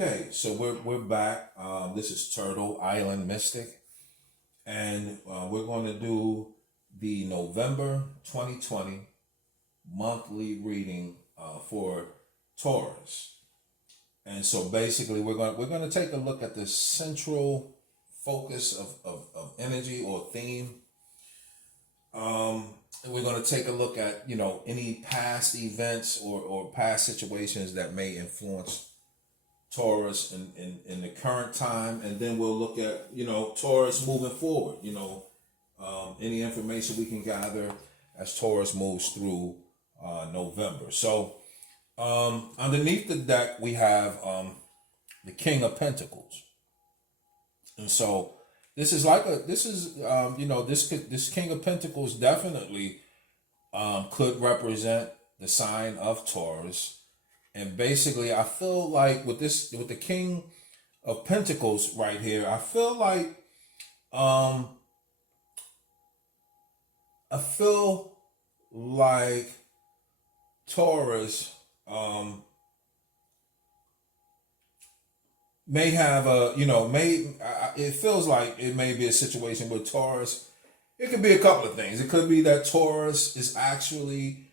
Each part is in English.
Okay, so we're back. This is Turtle Island Mystic, and we're going to do the November 2020 monthly reading for Taurus. And so basically, we're going to take a look at the central focus of energy or theme. And we're going to take a look at any past events or past situations that may influence Taurus in the current time, and then we'll look at Taurus moving forward. Any information we can gather as Taurus moves through November. So underneath the deck we have the King of Pentacles, and so this is this King of Pentacles definitely could represent the sign of Taurus. And basically, I feel like with the King of Pentacles right here, I feel like Taurus may have it feels like it may be a situation with Taurus. It could be a couple of things. It could be that Taurus is actually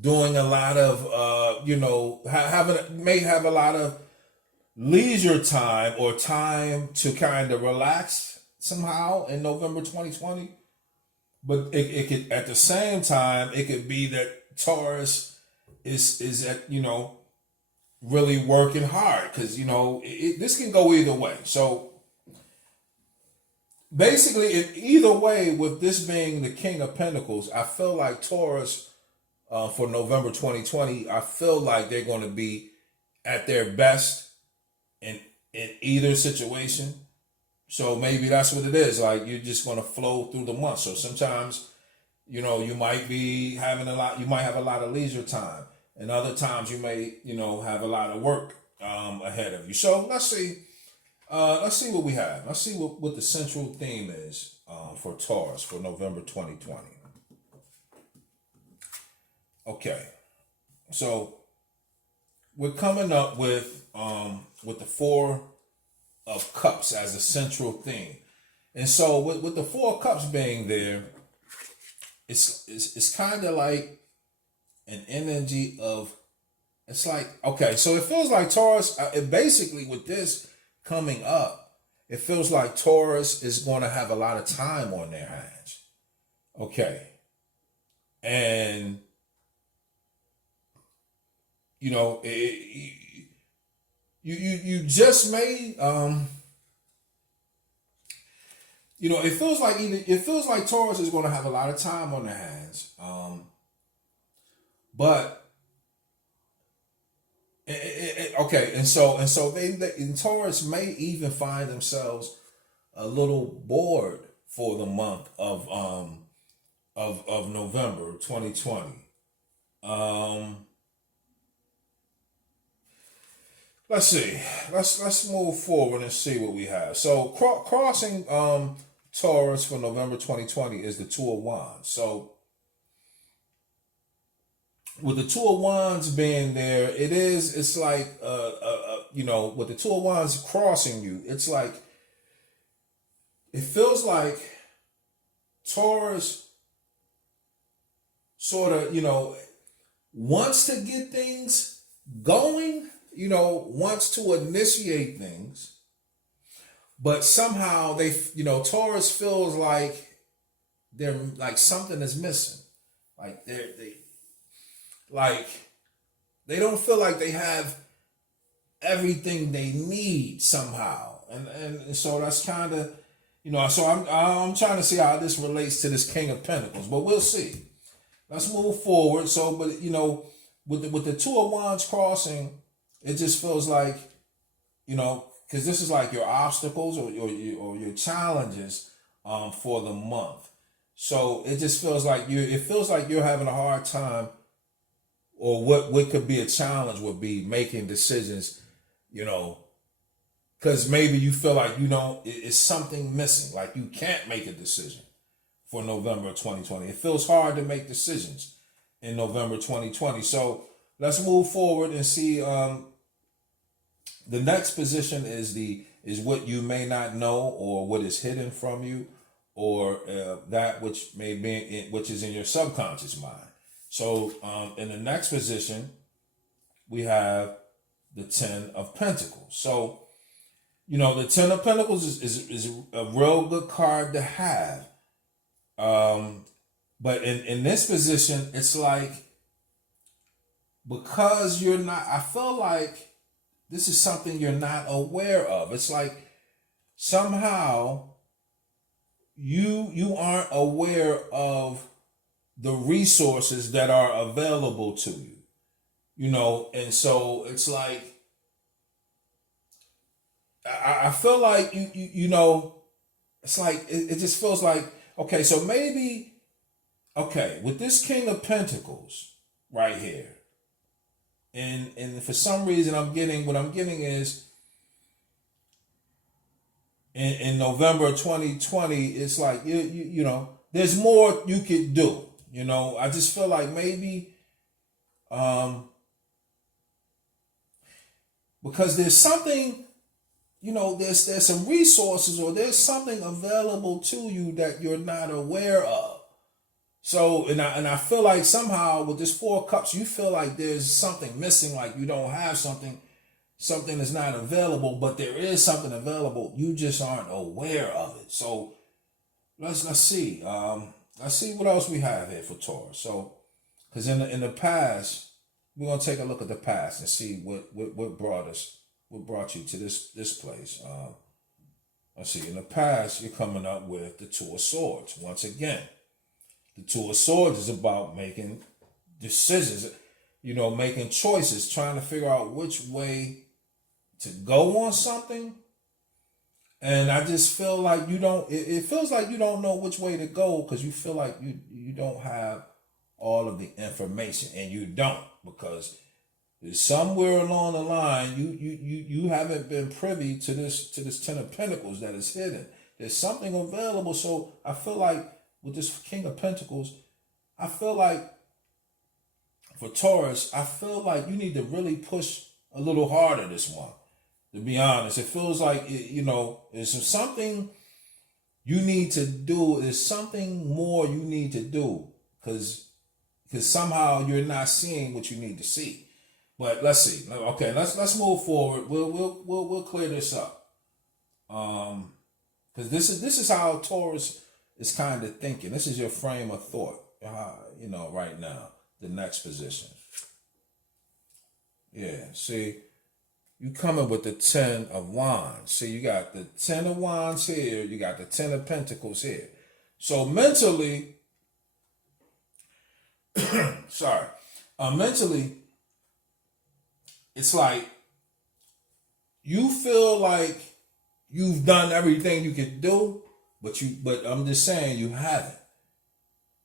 doing a lot of may have a lot of leisure time or time to kind of relax somehow in November 2020. But it could, at the same time, it could be that Taurus is at really working hard, because this can go either way. So basically, in either way, with this being the King of Pentacles, I feel like Taurus for November 2020, I feel like they're going to be at their best in either situation. So maybe that's what it is. Like, you're just going to flow through the month. So sometimes, you might be having you might have a lot of leisure time, and other times you may, have a lot of work ahead of you. So let's see what we have. Let's see what the central theme is for Taurus for November 2020. Okay, so we're coming up with the Four of Cups as a central theme, and so with the Four of Cups being there, it's kind of like an energy of, it's like, okay, so it feels like Taurus. Basically, with this coming up, it feels like Taurus is going to have a lot of time on their hands. Okay, and you just may it feels like Taurus is going to have a lot of time on their hands, but okay, and so they Taurus may even find themselves a little bored for the month of November 2020. Let's see. Let's move forward and see what we have. So crossing Taurus for November 2020 is the Two of Wands. So with the Two of Wands being there, it's like with the Two of Wands crossing you, it's like, it feels like Taurus sort of wants to get things going, wants to initiate things, but somehow Taurus feels like they're like something is missing. Like they don't feel like they have everything they need somehow. And so that's kind of, so I'm trying to see how this relates to this King of Pentacles, but we'll see. Let's move forward. So, but with the Two of Wands crossing, it just feels like, because this is like your obstacles or your challenges for the month. So it just feels like you're having a hard time, or what could be a challenge would be making decisions, because maybe you feel like it's something missing, like you can't make a decision for November 2020. It feels hard to make decisions in November 2020. So let's move forward and see. The next position is what you may not know, or what is hidden from you, or that which may be which is in your subconscious mind. So in the next position, we have the Ten of Pentacles. So the Ten of Pentacles is a real good card to have. But in this position, it's like, because you're not, I feel like this is something you're not aware of. It's like somehow you aren't aware of the resources that are available to you. And so it's like, I feel like it's like it just feels like, okay, so maybe, okay, with this King of Pentacles right here, and for some reason what I'm getting is in November 2020, it's like there's more you could do. I just feel like maybe because there's something, there's some resources, or there's something available to you that you're not aware of. So, and I feel like somehow with this Four of Cups, you feel like there's something missing, like you don't have something is not available, but there is something available. You just aren't aware of it. So let's see. Let's see what else we have here for Taurus. So, because in the past, we're gonna take a look at the past and see what brought you to this place. Let's see. In the past, you're coming up with the Two of Swords once again. The Two of Swords is about making decisions, making choices, trying to figure out which way to go on something. And I just feel like it feels like you don't know which way to go, because you feel like you don't have all of the information, and you don't, because there's somewhere along the line you haven't been privy to this Ten of Pentacles that is hidden. There's something available. So I feel like with this King of Pentacles, I feel like for Taurus, I feel like you need to really push a little harder this month. To be honest, it feels like there's something you need to do. There's something more you need to do, because somehow you're not seeing what you need to see. But let's see. Okay, let's move forward. We'll clear this up. Because this is how Taurus is kind of thinking. This is your frame of thought. Right now, the next position. Yeah. See, you coming with the Ten of Wands. See, you got the Ten of Wands here. You got the Ten of Pentacles here. So mentally, mentally, it's like you feel like you've done everything you could do, but I'm just saying you haven't.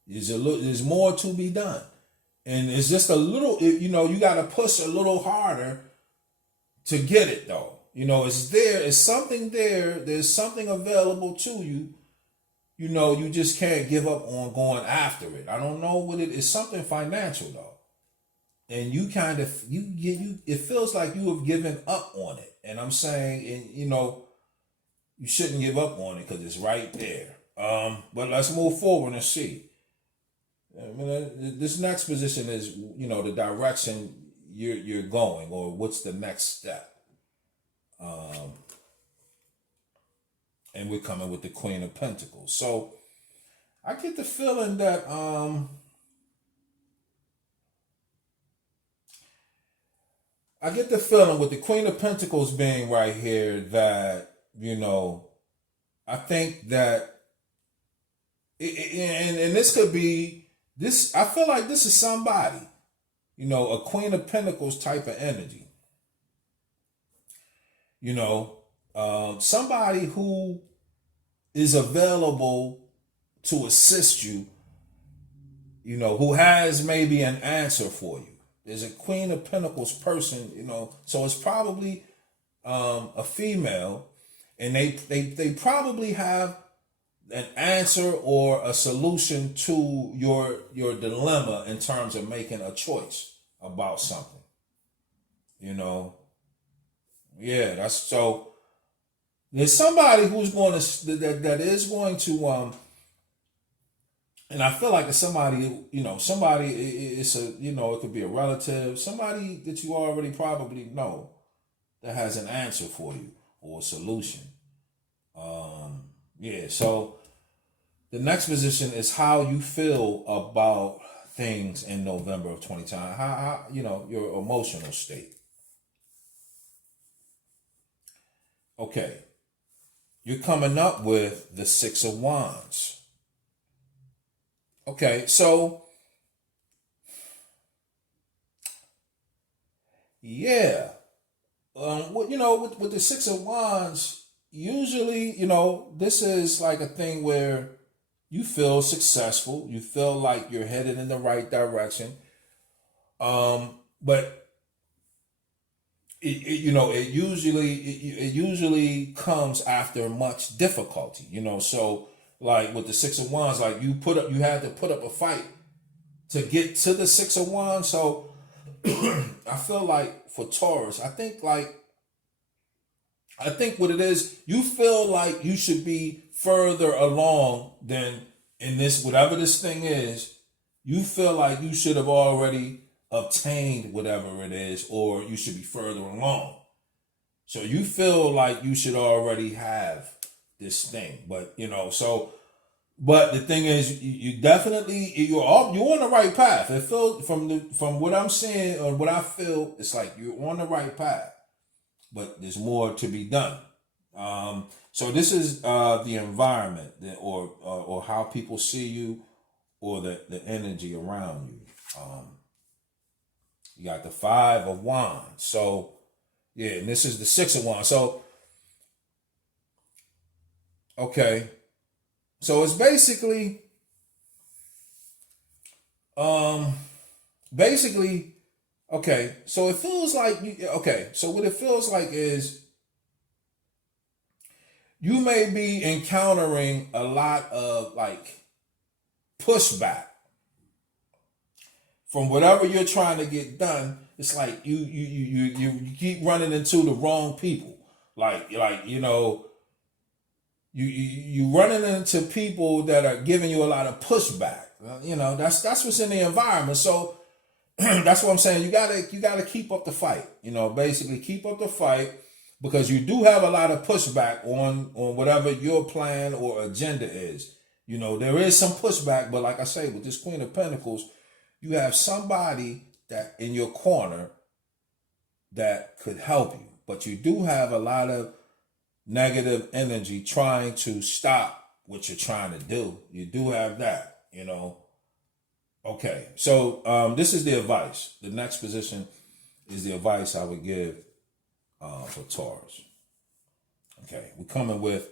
There's more to be done, and it's just a little. You got to push a little harder to get it, though. It's there. It's something there. There's something available to you. You just can't give up on going after it. I don't know what it is. Something financial, though. And you kind of, it feels like you have given up on it. And I'm saying, you shouldn't give up on it, because it's right there. But let's move forward and see. This next position is, the direction you're going, or what's the next step. And we're coming with the Queen of Pentacles. So I get the feeling that with the Queen of Pentacles being right here that, I think that, and this could be, I feel like this is somebody, a Queen of Pentacles type of energy. Somebody who is available to assist you, who has maybe an answer for you. There's a Queen of Pentacles person, so it's probably a female, and they probably have an answer or a solution to your dilemma in terms of making a choice. about something. You know, yeah. That's so. There's somebody who's going to that is going to and I feel like it's somebody, somebody, it's a, it could be a relative, somebody that you already probably know that has an answer for you or a solution. Yeah, so the next position is how you feel about things in November of 2020. Your emotional state. Okay, you're coming up with the Six of Wands. Okay, so yeah, with the Six of Wands, usually, this is like a thing where you feel successful, you feel like you're headed in the right direction, but it usually comes after much difficulty, So like with the Six of Wands, like you had to put up a fight to get to the Six of Wands. So I feel like for Taurus, I think what it is, you feel like you should be further along than in this, whatever this thing is. You feel like you should have already obtained whatever it is, or you should be further along. So you feel like you should already have this thing, but but the thing is, you definitely you're on the right path. It feels from what I'm seeing or what I feel, it's like you're on the right path, but there's more to be done. So this is the environment or how people see you, or the energy around you. You got the Five of Wands. So yeah, and this is the Six of Wands. So okay, so it's basically okay. So it feels like okay. So what it feels like is you may be encountering a lot of like pushback from whatever you're trying to get done. It's like you keep running into the wrong people. You running into people that are giving you a lot of pushback. That's what's in the environment. So that's what I'm saying. You gotta keep up the fight. Basically keep up the fight, because you do have a lot of pushback on whatever your plan or agenda is. There is some pushback, but like I say, with this Queen of Pentacles, you have somebody that in your corner that could help you, but you do have a lot of negative energy trying to stop what you're trying to do. You do have that, Okay, so this is the advice. The next position is the advice I would give for Taurus. Okay, we're coming with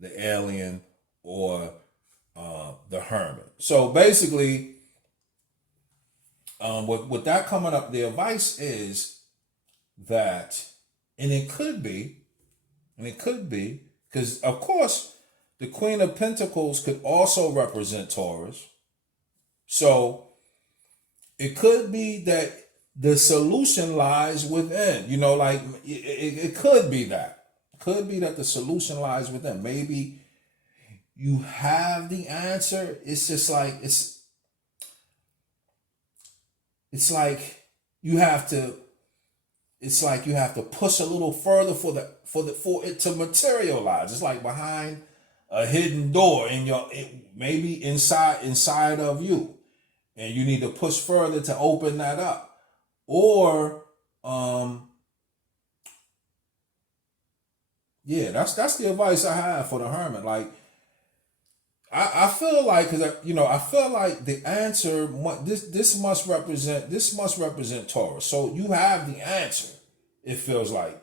the alien or the hermit. So basically, with that coming up, the advice is that, and it could be, because of course, the Queen of Pentacles could also represent Taurus. So it could be that the solution lies within. It could be that. It could be that the solution lies within. Maybe you have the answer. It's just like it's like you have to push a little further for it to materialize. It's like behind a hidden door maybe inside of you, and you need to push further to open that up. Or that's the advice I have for the hermit. Like I feel like, because I feel like the answer this must represent Taurus. So you have the answer. It feels like,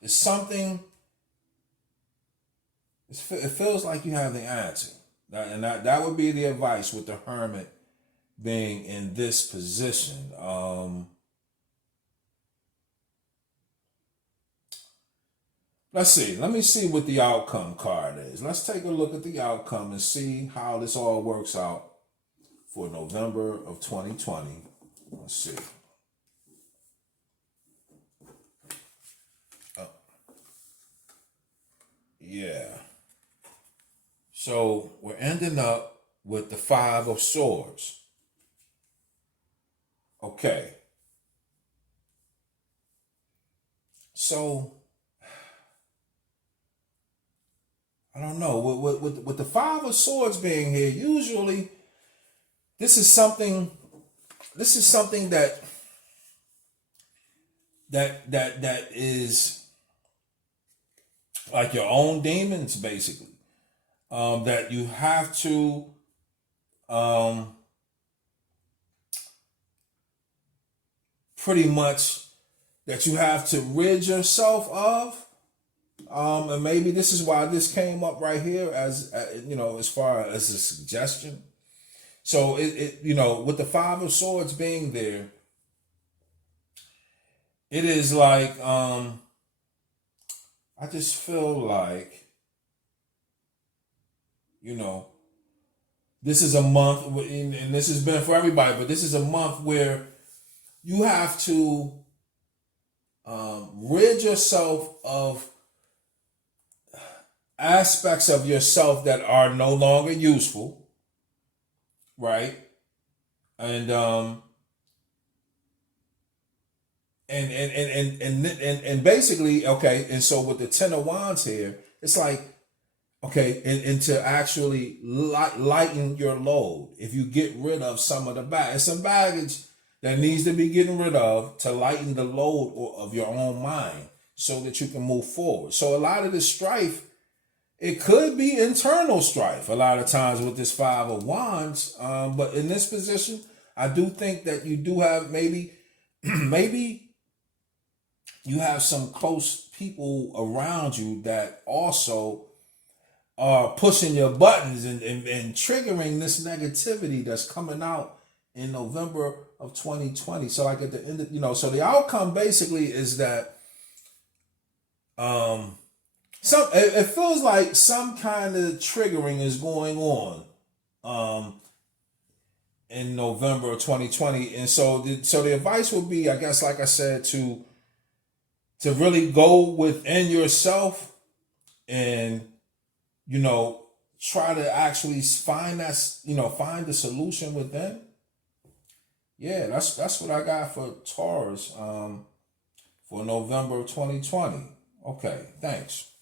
it's something. It feels like you have the answer. That would be the advice with the hermit being in this position. let's see. Let me see what the outcome card is. Let's take a look at the outcome and see how this all works out for November of 2020. Let's see. Yeah. So we're ending up with the Five of Swords. Okay. So I don't know. With the Five of Swords being here, usually this is something. This is something that is like your own demons, basically. That you have to pretty much that you have to rid yourself of. And maybe this is why this came up right here as as far as a suggestion. So with the Five of Swords being there, it is like I just feel like this is a month, and this has been for everybody, but this is a month where you have to rid yourself of aspects of yourself that are no longer useful, right? And and basically, okay, and so with the Ten of Wands here, it's like, okay, and to actually lighten your load, if you get rid of some of the baggage, some baggage that needs to be getting rid of to lighten the load of your own mind so that you can move forward. So a lot of this strife, it could be internal strife a lot of times with this Five of Wands. But in this position, I do think that you do have maybe you have some close people around you that also are pushing your buttons and triggering this negativity that's coming out in November of 2020. So like at the end of, so the outcome basically is that it feels like some kind of triggering is going on in November of 2020. And so the advice would be, I guess, like I said, to really go within yourself and try to actually find find the solution within. Yeah, that's what I got for Taurus for November 2020. Okay, thanks.